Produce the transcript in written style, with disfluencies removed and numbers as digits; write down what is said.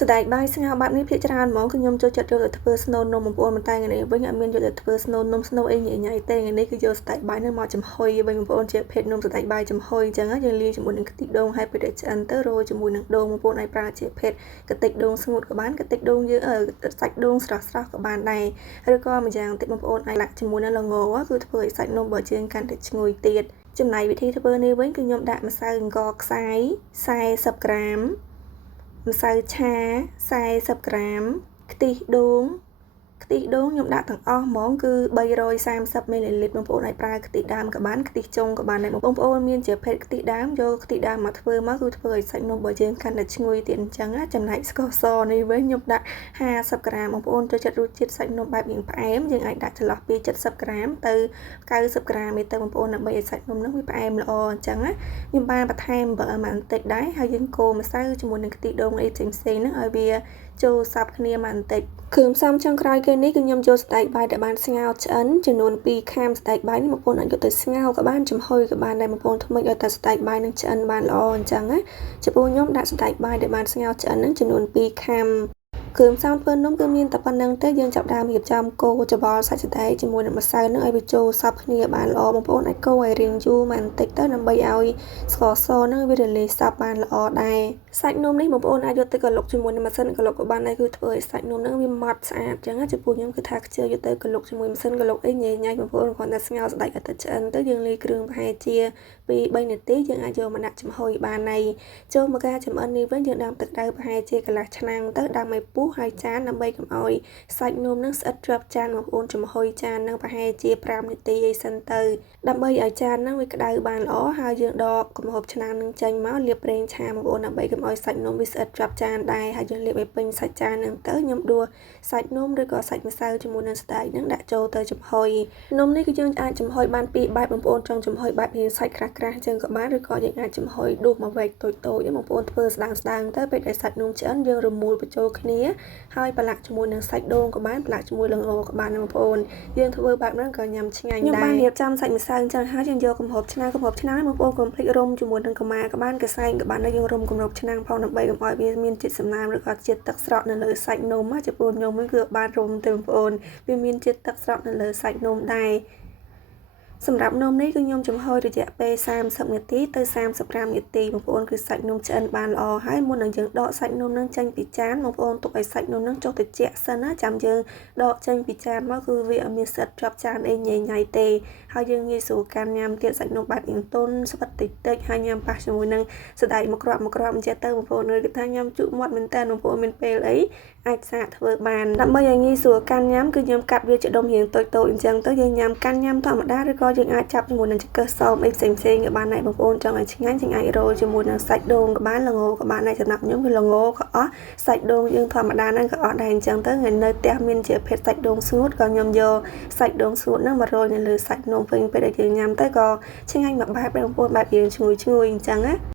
ស្ដេចបាយស្ងោរបាត់នេះភាគច្រើនហ្មងគឺខ្ញុំចូលចិត្តយកទៅធ្វើស្នូលនំបងប្អូនតែថ្ងៃនេះវិញអត់មានយកទៅធ្វើស្នូលនំស្នូលអីញ៉ៃទេថ្ងៃនេះគឺយកស្ដេចបាយនេះមកចំហុយវិញបងប្អូនជាភេទនំស្ដេចបាយចំហុយអញ្ចឹងយើងលាយជាមួយនឹងខ្ទិះដូងហើយពេលដែលឆ្អិនទៅរោយជាមួយនឹងដូងបងប្អូនអាចប្រើជាភេទកតិចដូងស្ងួតក៏បានកតិចដូងយើងសាច់ដូងស្រស់ៗក៏បានដែរឬក៏ម្យ៉ាងទៀតបងប្អូនអាចដាក់ជាមួយនឹងល្ងគឺធ្វើឲ្យសាច់នំរបស់យើងកាន់តែឈ្ងុយទៀតចំណែកវិធីធ្វើនេះវិញគឺខ្ញុំដាក់ម្សៅអង្ករខ្សាយ40ក្រាមម្សៅឆា40ក្រាមខ្ទិះដូងខ្ញុំដាក់ទាំងអស់ហ្មងគឺ330មីលីលីត្របងប្អូនអាចប្រើខ្ទិះដើមក៏បានខ្ទិះចុងក៏បានដែរបងប្អូនមានជាភេទខ្ទិះដើមយកខ្ទិះដើមមកធ្វើមកគឺធ្វើឲ្យសាច់នំរបស់យើងកាន់តែឈ្ងុយទៀតអញ្ចឹងចំណែកស្ករសនេះវិញខ្ញុំដាក់50ក្រាមបងប្អូនចូលចិត្តរសជាតិសាច់នំបែបយ៉ាងផ្អែមយើងអាចដាក់ចន្លោះពី70ក្រាមទៅ90ក្រាមទេបងប្អូនដើម្បីឲ្យសាច់នំហ្នឹងវាផ្អែមល្អអញ្ចឹងខ្ញុំបានបន្ថែមអំបិលបន្តិចដែរហើយយើងកូរម្សៅជាមួយនឹងខ្ទិះដូងអីផ្សេងៗហ្នឹងឲ្យវាចូលសព្វគ្នាបន្តិចគ្រឿងផ្សំចុងក្រោយគេនេះគឺខ្ញុំយកស្ដេចបាយដែលបានស្ងោរឆ្អិនចំនួន2ខាំស្ដេចបាយនេះបងប្អូនអាចយកទៅស្ងោរក៏បានចំហុយក៏បានដែរបងប្អូនធ្វើម៉េចឲ្យតែស្ដេចបាយនឹងឆ្អិនបានល្អអញ្ចឹងចំពោះខ្ញុំដាក់ស្ដេចបាយដែលបានស្ងោរឆ្អិនហ្នឹងចំនួន2ខាំគ្រឿងផ្សំធ្វើនំគឺមានតែប៉ុណ្្នឹងទេយើងចាប់ដើមរៀបចំកូរច្បល់សាច់ស្ដេចជាមួយនឹងម្សៅនឹងឲ្យវាចូលសព្វគ្នាបានល្អបងប្អូនអាចកូរឲ្យរៀងយូរបន្តិចទៅដើម្បីឲ្យស្ករសនឹងវារលាយសព្វបានល្អដែរសាច់នំនេះបងប្អូនអាចយកទៅកលុកជាមួយនឹងម៉ាស៊ីនកលុកក៏បានដែរគឺធ្វើឲ្យសាច់នំនឹងវាម៉ត់ស្អាតអញ្ចឹងចំពោះខ្ញុំគឺថាខ្ជិលយកទៅកលុកជាមួយម៉ាស៊ីនកលុកអីញ៉ៃបងប្អូនគ្រាន់តែស្ងោរស្ដេចឲ្យទៅឆ្អិនទៅយើងលាយគ្រឿងប្រហែលជា2-3នាទីយើងអាចយកមកដាក់ចំហុយបានហើយចូលមកការចម្អិននេះវិញយើងដាំទឹកក្តៅប្រហែលជាកន្លះឆ្នាំងទៅដាំឲ្យពុះហើយចានដើម្បីកុំឲ្យសាច់នំនឹងស្អិតជាប់ចានបងប្អូនចំហុយចាននឹងប្រហែលជា5នាទីអីសិនទៅដើម្បីឲ្យចាននឹងវាក្តៅបានល្អហើយយើងដកកំហុបឆ្នាំងនឹងចេញមកលាបប្រេងឆាបងប្អូនដើម្បីកុំឲ្យសាច់នំវាស្អិតជាប់ចានដែរហើយយើងលាបឲ្យពេញសាច់ចាននឹងទៅខ្ញុំដួសសាច់នំឬក៏សាច់ម្សៅជាមួយនឹងស្ដេចនឹងដាក់ចូលទៅចំហុយនំនេះគឺយើងអាចចំហុយបានពីរបែបបងប្អូនចង់ចំហុយបែបមានសាច់ក្រាស់ៗចឹងក៏បានឬក៏យើងអាចចំហុយដួសមកវែកតូចៗបងប្អូនធ្វើស្ដើងទៅពេលដែលសាច់នំឆ្អិនយើងរមូលបញ្ចូលគ្នាហើយប្រឡាក់ជាមួយនឹងសាច់ដូងក៏បានប្រឡាក់ជាមួយល្ងក៏បានបងប្អូនយើងធ្វើបែបហ្នឹងក៏ញ៉ាំឆ្ងាញ់ដែរខ្ញុំបានរៀបចំសាច់ម្សៅអញ្ចឹងហើយយើងយកកំហុបឆ្នាំងបងប្អូនកុំភ្លេចរុំជាមួយនឹងកម៉ាក៏បានកសែងក៏បានដែរយើងរុំគម្របឆ្នាំងផងដើម្បីកុំឲ្យវាមានជាតិសំណើមឬក៏ជាតិទឹកស្រក់នៅលើសាច់នំចំពោះខ្ញុំវិញគឺបានរុំទៅបងប្អូនវាមានជាតិទឹកស្រក់នៅលើសាច់នំដែរសម្រាប់នំនេះគឺខ្ញុំចំហុយរយៈពេល30នាទីទៅ35នាទីបងប្អូនគឺសាច់នំឆ្អិនបានល្អហើយមុននឹងយើងដកសាច់នំនឹងចេញពីចានបងប្អូនទុកឲ្យសាច់នំនឹងចុះត្រជាក់សិនណាចាំយើងដកចេញពីចានមកគឺវាអត់មានស្អិតជាប់ចានអីញ៉ៃទេហើយយើងងាយស្រួលកាន់ញ៉ាំទៀតសាច់នំបែបយ៉ាងទន់ស្វិតតិចហើយញ៉ាំប៉ះជាមួយនឹងស្ដេចមកគ្រាប់អញ្ចឹងទៅបងប្អូនគឺថាញ៉ាំជក់មាត់មែនតើបងប្អូនមានពេលអីអាចសាកធ្វើបានដើម្បីឲ្យងាយស្រួលកាន់ញ៉ាំគឺខ្ញុំកាត់វាជាដុំរាងតូចៗអញ្ចឹងទៅយើងញ៉ាំកាន់ញ៉ាំធម្មតាឬក៏យើងអាចចាប់ជាមួយនឹងចង្កឹះសអីផ្សេងក៏បានដែរបងប្អូនចង់ឲ្យឆ្ងាញ់យើងអាចរោយជាមួយនឹងសាច់ដូងក៏បានល្ងក៏បានដែរសម្រាប់ខ្ញុំគឺល្ងក៏អស់សាច់ដូងយើងធម្មតាហ្នឹងក៏អស់ដែរអញ្ចឹងទៅថ្ងៃនៅផ្ទះមានជាភេទសាច់ដូងស្ងួតក៏ខ្ញុំយកសាច់ដូងស្ងួតហ្នឹងមករោយនៅលើសាច់នំវិញពេលដែលយើងញ៉ាំទៅក៏ឆ្ងាញ់មួយបែបដែរបងប្អូនបែបយើងឈ្ងុយអញ្ចឹងណា